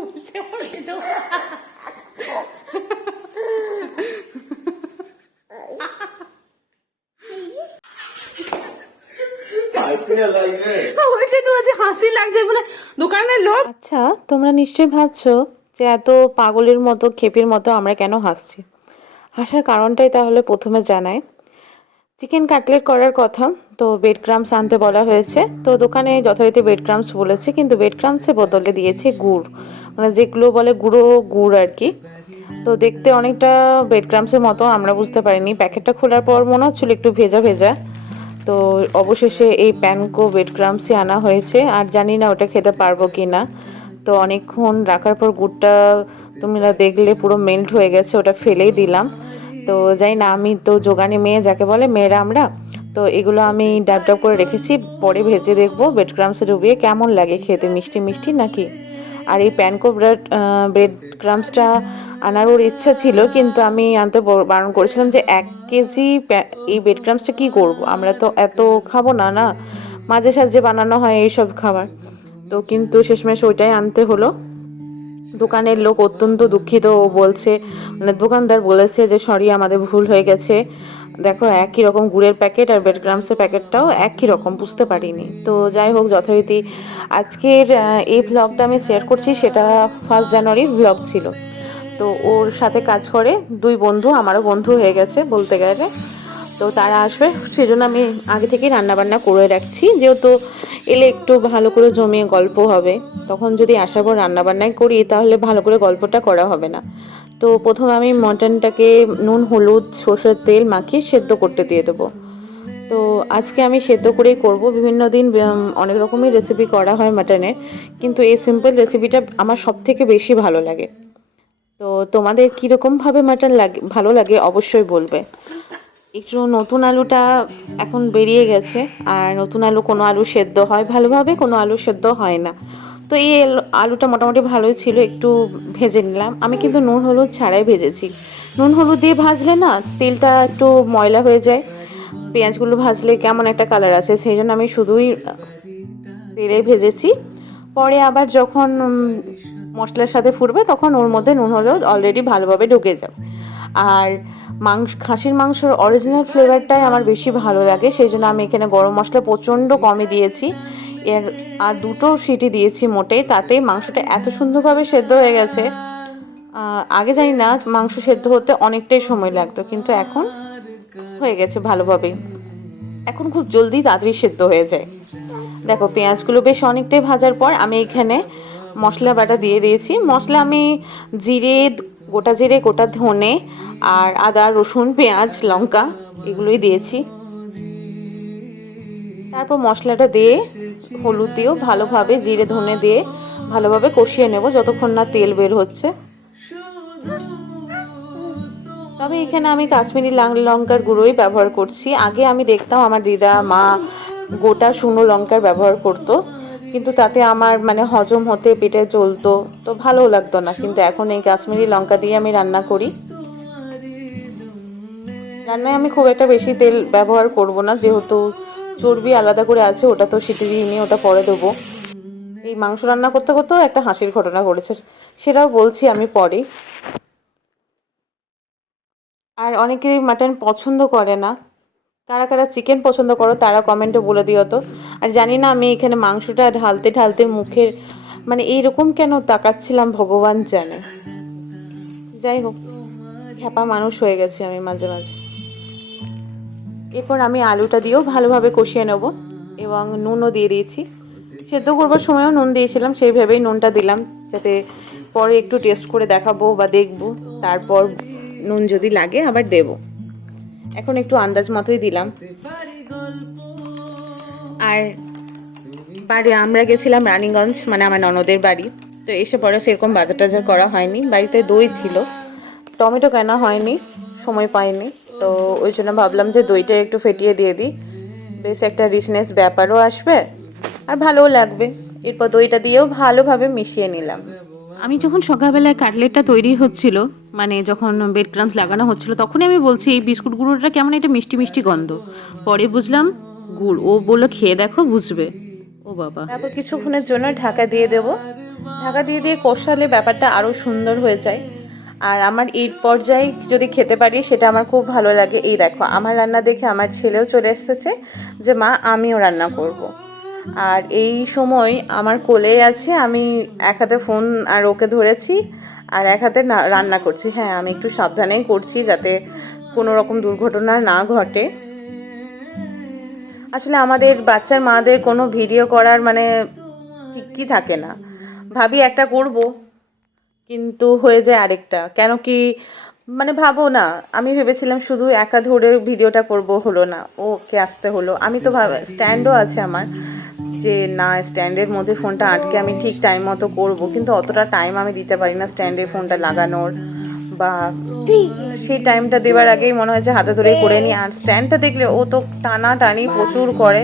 উল্টে পড়ে তো ওইটা তো আছে, হাসি লাগছে বলে দোকানের লোক। আচ্ছা, তোমরা নিশ্চয়ই ভাবছো যে এত পাগলের মতো খেপির মতো আমরা কেন হাসছি। হাসার কারণটাই তাহলে প্রথমে জানাই। চিকেন কাটলেট করার কথা, তো বেড ক্রামস আনতে বলা হয়েছে। তো দোকানে যথারীতি বেড ক্রামস বলেছে, কিন্তু বেড ক্রামসের বদলে দিয়েছে গুড়, মানে যেগুলো বলে গুঁড়ো গুড় আর কি। তো দেখতে অনেকটা বেড ক্রামসের মতো, আমরা বুঝতে পারিনি। প্যাকেটটা খোলার পর মনে হচ্ছিল একটু ভেজা ভেজা। তো অবশেষে এই প্যানকো বেড ক্রামসই আনা হয়েছে, আর জানি না ওটা খেতে পারবো কি না। তো অনেকক্ষণ রাখার পর গুড়টা তোমরা দেখলে পুরো মেল্ট হয়ে গেছে, ওটা ফেলেই দিলাম। তো যাই না, আমি তো যোগানি মেয়ে যাকে বলে, মেয়েরা আমরা। তো এগুলো আমি ডাব ডাব করে রেখেছি, পরে ভেজে দেখবো বেড ক্রামসে ডুবিয়ে কেমন লাগে খেতে, মিষ্টি মিষ্টি নাকি। আর এই প্যানকো ব্রেড ক্রামসটা আনার ওর ইচ্ছা ছিল, কিন্তু আমি আনতে বারণ করেছিলাম যে 1 কেজি এই ব্রেড ক্রামসটা কী করবো, আমরা তো এত খাবো না, না মাঝে সাঝে বানানো হয় এইসব খাবার। তো কিন্তু শেষমেশ ওইটাই আনতে হলো। দোকানের লোক অত্যন্ত দুঃখিত, ও বলছে, মানে দোকানদার বলেছে যে সরি, আমাদের ভুল হয়ে গেছে, দেখো একই রকম গুড়ের প্যাকেট আর বেড ক্রামসের প্যাকেটটাও একই রকম, বুঝতে পারিনি। তো যাই হোক, যথারীতি আজকের এই ভ্লগটা আমি শেয়ার করছি, সেটা 1 জানুয়ারির ভ্লগ ছিল। তো ওর সাথে কাজ করে 2 বন্ধু, আমারও বন্ধু হয়ে গেছে বলতে গেলে। তো তারা আসবে, সেজন্য আমি আগে থেকেই রান্নাবান্না করে রাখছি, যেহেতু এলে একটু ভালো করে জমিয়ে গল্প হবে। তখন যদি আসার পর রান্নাবান্নাই করি, তাহলে ভালো করে গল্পটা করা হবে না। তো প্রথমে আমি মটনটাকে নুন হলুদ সর্ষের তেল মাখিয়ে সেদ্ধ করতে দিয়ে দেবো। তো আজকে আমি সেদ্ধ করেই করব। বিভিন্ন দিন অনেক রকমই রেসিপি করা হয় মাটনের, কিন্তু এই সিম্পল রেসিপিটা আমার সব থেকে বেশি ভালো লাগে। তো তোমাদের কীরকমভাবে মাটন লাগে, ভালো লাগে অবশ্যই বলবে। একটু নতুন আলুটা এখন বেরিয়ে গেছে, আর নতুন আলু, কোনো আলু সেদ্ধ হয় ভালোভাবে, কোনো আলু সেদ্ধ হয় না। তো এই আলুটা মোটামুটি ভালোই ছিল, একটু ভেজে নিলাম। আমি কিন্তু নুন হলুদ ছাড়াই ভেজেছি। নুন হলুদ দিয়ে ভাজলে না তেলটা একটু ময়লা হয়ে যায়, পেঁয়াজগুলো ভাজলে কেমন একটা কালার আসে, সেই জন্য আমি শুধুই তেলে ভেজেছি। পরে আবার যখন মশলার সাথে ফুটবে, তখন ওর মধ্যে নুন হলুদ অলরেডি ভালোভাবে ঢুকে যাবে। আর খাসির মাংসর অরিজিনাল ফ্লেভারটাই আমার বেশি ভালো লাগে, সেই জন্য আমি এখানে গরম মশলা প্রচণ্ড কমই দিয়েছি। আর 2টো সিটি দিয়েছি মোটেই, তাতেই মাংসটা এত সুন্দরভাবে সেদ্ধ হয়ে গেছে। আগে জানি না মাংস সেদ্ধ হতে অনেকটাই সময় লাগতো, কিন্তু এখন হয়ে গেছে ভালোভাবেই। এখন খুব জলদি তাড়াতাড়ি সেদ্ধ হয়ে যায়। দেখো, পেঁয়াজগুলো বেশ অনেকটাই ভাজার পর আমি এখানে মশলা বাটা দিয়ে দিয়েছি। মশলা আমি জিরে, গোটা জিরে, গোটা ধনে, আর আদা রসুন পেঁয়াজ লঙ্কা এগুলোই দিয়েছি। তারপর মশলাটা দিয়ে হলুদ দিয়েও ভালোভাবে, জিরে ধনে দিয়ে ভালোভাবে কষিয়ে নেব যতক্ষণ না তেল বের হচ্ছে। তবে এখানে আমি কাশ্মীরি লাল লঙ্কার গুঁড়োই ব্যবহার করছি। আগে আমি দেখতাম আমার দিদা মা গোটা শুকনো লঙ্কার ব্যবহার করতো, কিন্তু তাতে আমার মানে হজম হতে পেটে চলতো, তো ভালো লাগতো না। কিন্তু এখন এই কাশ্মীরি লঙ্কা দিয়ে আমি রান্না করি। রান্নায় আমি খুব একটা বেশি তেল ব্যবহার করব না, যেহেতু চর্বি আলাদা করে আছে, ওটা তো সিটি দিয়ে নিয়ে ওটা পরে দেবো। এই মাংস রান্না করতে করতেও একটা হাসির ঘটনা ঘটেছে, সেটাও বলছি আমি পরে। আর অনেকেই মাটন পছন্দ করে না, কারা কারা চিকেন পছন্দ করো তারা কমেন্টে বলে দিও তো। আর জানি না, আমি এখানে মাংসটা ঢালতে ঢালতে মুখের মানে এইরকম কেন তাকাচ্ছিলাম ভগবান জানে। যাই হোক, খ্যাপা মানুষ হয়ে গেছি আমি মাঝে মাঝে। এরপর আমি আলুটা দিয়েও ভালোভাবে কষিয়ে নেব, এবং নুনও দিয়ে দিয়েছি। সেদ্ধ করবার সময়ও নুন দিয়েছিলাম, সেইভাবেই নুনটা দিলাম, যাতে পরে একটু টেস্ট করে দেখাবো বা দেখবো, তারপর নুন যদি লাগে আবার দেব। এখন একটু আন্দাজ মতোই দিলাম। আর বাড়ি আমরা গেছিলাম রানীগঞ্জ, মানে আমার ননদের বাড়ি। তো এসে পরে সেরকম বাজার টাজার করা হয়নি, বাড়িতে দই ছিল, টমেটো কেনা হয়নি, সময় পাইনি। তো ওই জন্য ভাবলাম যে দইটা একটু ফেটিয়ে দিয়ে দিই, বেশ একটা রিচনেস ব্যাপারও আসবে আর ভালোও লাগবে। এরপর দইটা দিয়েও ভালোভাবে মিশিয়ে নিলাম। আমি যখন সকালবেলায় কাটলেটটা তৈরি হচ্ছিল, মানে যখন বেড ক্রামস লাগানো হচ্ছিল, তখনই আমি বলছি এই বিস্কুট গুঁড়োটা কেমন একটা মিষ্টি মিষ্টি গন্ধ। পরে বুঝলাম গুড়। ও বললো খেয়ে দেখো বুঝবে। ও বাবা, তারপর কিছুক্ষণের জন্য ঢাকা দিয়ে দেব। ঢাকা দিয়ে দিয়ে কষালে ব্যাপারটা আরও সুন্দর হয়ে যায়। আর আমার এই পর্যায়ে যদি খেতে পারি সেটা আমার খুব ভালো লাগে। এই দেখো আমার রান্না দেখে আমার ছেলেও চলে এসেছে যে মা আমিও রান্না করব। আর এই সময় আমার কোলে আছে, আমি এক হাতে ফোন আর ওকে ধরেছি আর এক হাতে রান্না করছি। হ্যাঁ, আমি একটু সাবধানেই করছি যাতে কোনো রকম দুর্ঘটনা না ঘটে। আসলে আমাদের বাচ্চার মাদের কোনো ভিডিও করার মানে ঠিকই থাকে না। ভাবি একটা করব, কিন্তু হয়ে যায় আরেকটা। কেন কি মানে ভাবো না, আমি ভেবেছিলাম শুধু একা ধরে ভিডিওটা করব, হলো না, ওকে আসতে হলো। আমি তো স্ট্যান্ডও আছে আমার, যে না স্ট্যান্ডের মধ্যে ফোনটা আটকে আমি ঠিক টাইম মতো করব, কিন্তু অতটা টাইম আমি দিতে পারি না স্ট্যান্ডে ফোনটা লাগানোর, বা সেই টাইমটা দেওয়ার আগেই মনে হয় যে হাতে ধরেই করে নিই। আর স্ট্যান্ডটা দেখলে ও তো টানা টানি প্রচুর করে,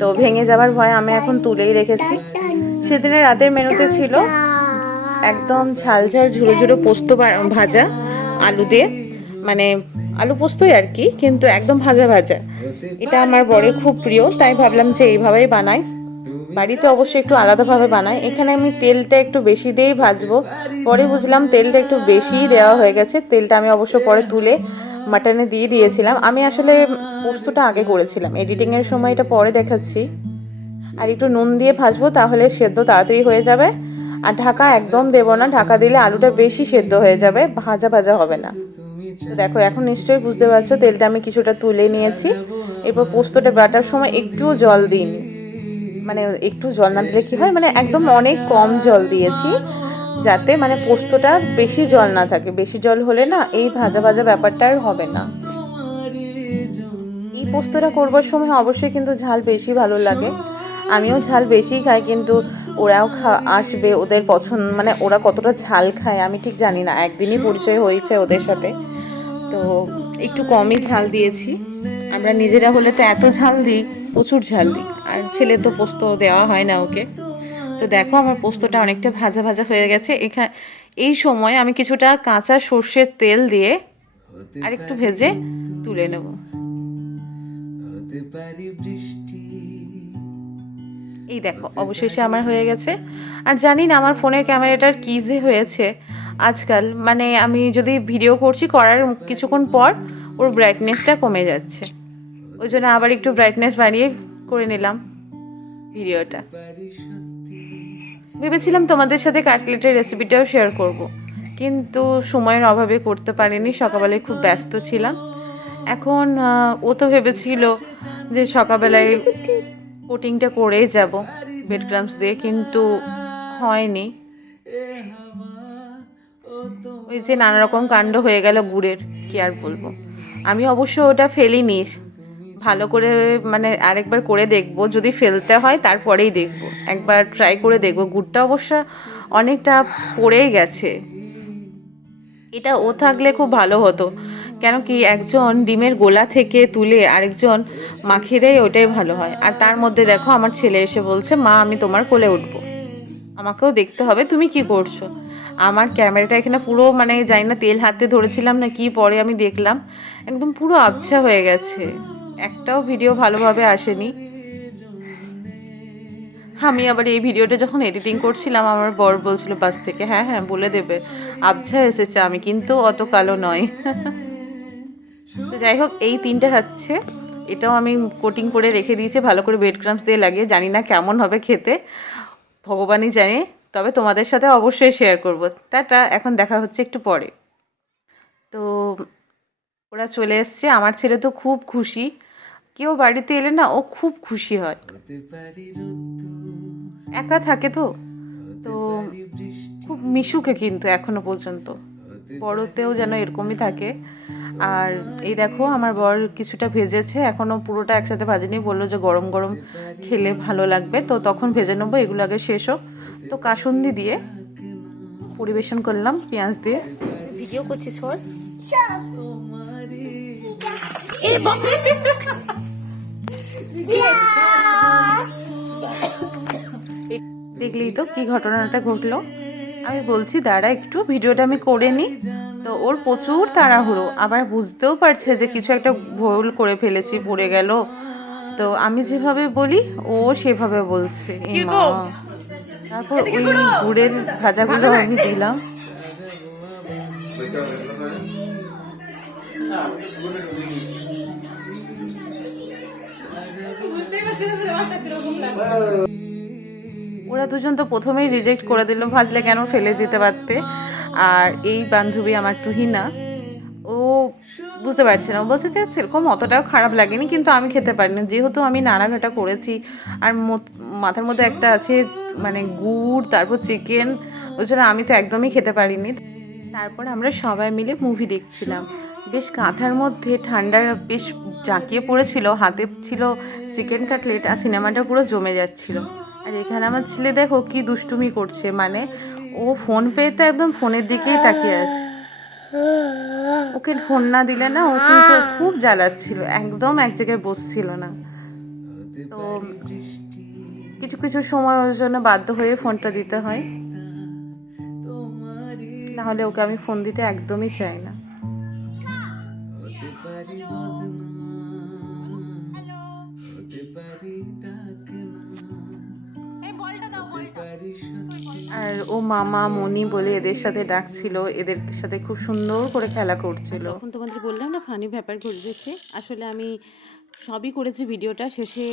তো ভেঙে যাবার ভয়ে আমি এখন তুলেই রেখেছি। সেদিনের রাতের মেনুতে ছিল একদম ঝাল ঝাল ঝুড়ো ঝুড়ো পোস্ত ভাজা আলু দিয়ে, মানে আলু পোস্তই আর কি, কিন্তু একদম ভাজা ভাজা। এটা আমার বরের খুব প্রিয়, তাই ভাবলাম যে এইভাবেই বানাই। বাড়িতে অবশ্যই একটু আলাদাভাবে বানাই। এখানে আমি তেলটা একটু বেশি দিয়েই ভাজবো। পরে বুঝলাম তেলটা একটু বেশিই দেওয়া হয়ে গেছে। তেলটা আমি অবশ্য পরে তুলে মাটনে দিয়ে দিয়েছিলাম। আমি আসলে পোস্তটা আগে করেছিলাম, এডিটিংয়ের সময় এটা পরে দেখাচ্ছি। আর একটু নুন দিয়ে ভাজবো, তাহলে সেদ্ধ তাড়াতাড়ি হয়ে যাবে। আর ঢাকা একদম দেবো না, ঢাকা দিলে আলুটা বেশি সেদ্ধ হয়ে যাবে, ভাজা ভাজা হবে না। তো দেখো এখন নিশ্চয়ই বুঝতে পারছো তেলটা আমি কিছুটা তুলে নিয়েছি। এরপর পোস্তটা বাটার সময় একটু জল দিন, মানে একটু জল না দিলে কি হয়, মানে একদম অনেক কম জল দিয়েছি, যাতে মানে পোস্তটা বেশি জল না থাকে। বেশি জল হলে না এই ভাজা ভাজা ব্যাপারটা আর হবে না। এই পোস্তটা করবার সময় অবশ্যই কিন্তু ঝাল বেশি ভালো লাগে। আমিও ঝাল বেশি খাই, কিন্তু ওরাও আসবে, ওদের পছন্দ, মানে ওরা কতটা ঝাল খায় আমি ঠিক জানি না। একদিনই পরিচয় হয়েছে ওদের সাথে, তো একটু কমই ঝাল দিয়েছি। আমরা নিজেরা হলে তো এত ঝাল দিই, প্রচুর ঝাল দিই। আর ছেলে তো পোস্ত দেওয়া হয় না ওকে। তো দেখো আমার পোস্তটা অনেকটা ভাজা ভাজা হয়ে গেছে। এই সময় আমি কিছুটা কাঁচা সর্ষের তেল দিয়ে আর একটু ভেজে তুলে নেব। এই দেখো অবশেষে আমার হয়ে গেছে। আর জানি না আমার ফোনের ক্যামেরাটার কী যে হয়েছে আজকাল, মানে আমি যদি ভিডিও করছি করার কিছুক্ষণ পর ওর ব্রাইটনেসটা কমে যাচ্ছে। ওই জন্য আবার একটু ব্রাইটনেস বাড়িয়ে করে নিলাম ভিডিওটা। ভেবেছিলাম তোমাদের সাথে কাটলেটের রেসিপিটাও শেয়ার করব, কিন্তু সময়ের অভাবে করতে পারিনি। সকালবেলায় খুব ব্যস্ত ছিলাম। এখন ও তো ভেবেছিল যে সকালবেলায় কোটিংটা করেই যাব ব্রেড ক্রাম্বস দিয়ে, কিন্তু হয়নি। ওই যে নানা রকম কাণ্ড হয়ে গেল গুড়ের, কি আর বলবো। আমি অবশ্য ওটা ফেলিনি, ভালো করে মানে আরেকবার করে দেখব, যদি ফেলতে হয় তারপরেই দেখব, একবার ট্রাই করে দেখব। গুড়টা অবশ্য অনেকটা পড়েই গেছে। এটা ও থাকলে খুব ভালো হতো, কেন কি একজন ডিমের গোলা থেকে তুলে আরেকজন মাখিয়ে দেয়, ওটাই ভালো হয়। আর তার মধ্যে দেখো আমার ছেলে এসে বলছে মা আমি তোমার কোলে উঠবো, আমাকেও দেখতে হবে তুমি কি করছো। আমার ক্যামেরাটা এখানে পুরো মানে জানি না তেল হাতে ধরেছিলাম না কি, পরে আমি দেখলাম একদম পুরো আবছা হয়ে গেছে, একটাও ভিডিও ভালোভাবে আসেনি। আমি আবার এই ভিডিওটা যখন এডিটিং করছিলাম আমার বর বলছিল পাশ থেকে হ্যাঁ হ্যাঁ বলে দেবে আবছা এসেছে, আমি কিন্তু অত কালো নয়। তো যাই হোক এই তিনটে হচ্ছে, এটাও আমি কোটিং করে রেখে দিয়েছি ভালো করে ব্রেড ক্রাম্বস দিয়ে লাগিয়ে। জানি না কেমন হবে খেতে, ভগবানই জানে, তবে তোমাদের সাথে অবশ্যই শেয়ার করব। টাটা, এখন দেখা হচ্ছে একটু পরে। তো ওরা চলে এসছে, আমার ছেলে তো খুব খুশি, কেউ বাড়িতে এলে না ও খুব খুশি হয়, একা থাকে তো তো খুব মিশুকে, কিন্তু এখনো পর্যন্ত বড়তেও যেন এরকমই থাকে। আর এই দেখো আমার বর কিছুটা ভেজেছে, এখনও পুরোটা একসাথে ভাজেনি, বললো যে গরম গরম খেলে ভালো লাগবে, তো তখন ভেজে নেবো, এগুলো আগে শেষ হোক। তো কাসুন্দি দিয়ে পরিবেশন করলাম পেঁয়াজ দিয়ে। ভিডিও করছিস ওর, দেখলেই তো কি ঘটনাটা ঘটলো। আমি বলছি দাঁড়া একটু ভিডিওটা আমি করে নিই, তো ওর প্রচুর তাড়াহুড়ো, আবার বুঝতেও পারছে যে কিছু একটা ভুল করে ফেলেছি, পড়ে গেল, তো আমি যেভাবে বলি ও সেভাবে বলছে। এ মা। তারপর ওই গুড়ের ভাজাগুলো আমি দিলাম। ওরা দুজন তো প্রথমেই রিজেক্ট করে দিল, ভাজলে কেন ফেলে দিতে পারতে। আর এই বান্ধবী আমার তুহিনা, ও বুঝতে পারছে না, ও বলছে যে সেরকম অতটাও খারাপ লাগেনি, কিন্তু আমি খেতে পারিনি যেহেতু আমি নাড়াঘাটা করেছি। আর মাথার মধ্যে একটা আছে মানে গুড়, তারপর চিকেন, ওই জন্য আমি তো একদমই খেতে পারিনি। তারপর আমরা সবাই মিলে মুভি দেখছিলাম। বেশ কাঁথার মধ্যে ঠান্ডা বেশ জাঁকিয়ে পড়েছিল, হাতে ছিল চিকেন কাটলেট, আর সিনেমাটা পুরো জমে যাচ্ছিল। আর এখানে আমার ছেলে দেখো কি দুষ্টুমি করছে, মানে ও ফোন পেয়ে তো একদম ফোনের দিকেই তাকিয়ে আছে। ওকে ফোন না দিলে না ও কিন্তু খুব জ্বালাচ্ছিল, একদম এক জায়গায় বসছিল না। তো কিছু কিছু সময় ওর জন্য বাধ্য হয়ে ফোনটা দিতে হয়, নাহলে ওকে আমি ফোন দিতে একদমই চাই না। আর ও মামা মনি বলে এদের সাথে ডাকছিল, এদের সাথে খুব সুন্দর করে খেলা করছিল। তখন তোমাদের বললাম না ফানি ব্যাপার ঘটেছে, আসলে আমি সবই করেছি ভিডিওটা শেষে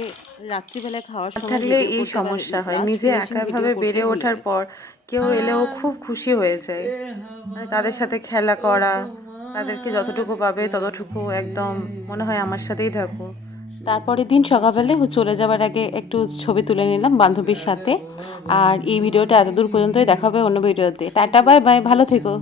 রাত্রিবেলা খাওয়ার সময় থাকলে এই সমস্যা হয়, নিজে একাভাবে বেড়ে ওঠার পর কেউ এলেও খুব খুশি হয়ে যায়, মানে তাদের সাথে খেলা করা, তাদেরকে যতটুকু পাবে ততটুকু একদম মনে হয় আমার সাথেই থাকো। তারপরের দিন সকালবেলা চলে যাওয়ার আগে একটু ছবি তুলে নিলাম বান্ধবীর সাথে। আর এই ভিডিওটা এতদূর পর্যন্তই, দেখা হবে অন্য ভিডিওতে। টাটা, বাই বাই, ভালো থেকো।